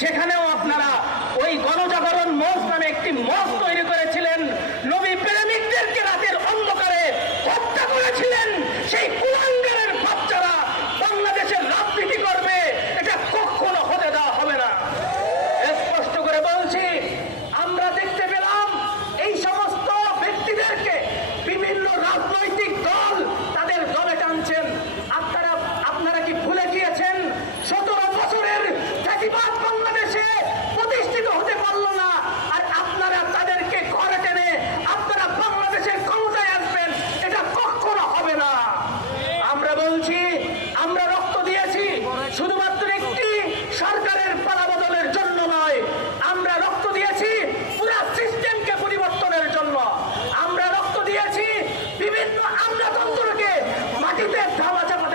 ¡Séjalo! আমরা তন্ত্রকে মাটিতে ধাওয়া চাপা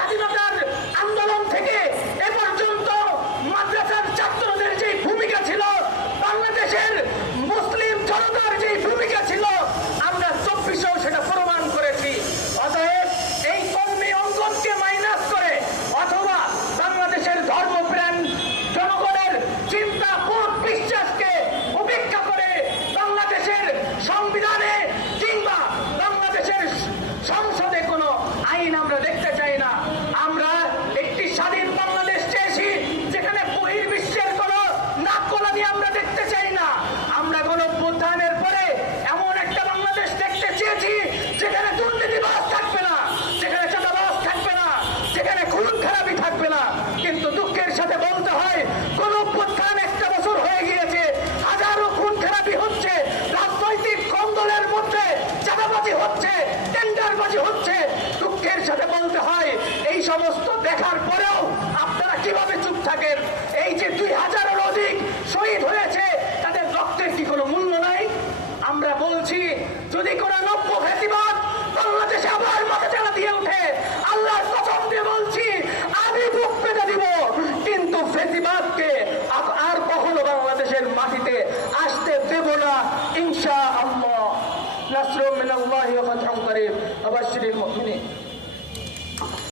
স্বাধীনতা আমরা দেখতে চাই না। ফেসিবাদকে আর কখনো বাংলাদেশের মাটিতে আসতে দেব না ইনশা আল্লাহ নাসরুম মিনাল্লাহি ওয়া ফাতহুন করিম।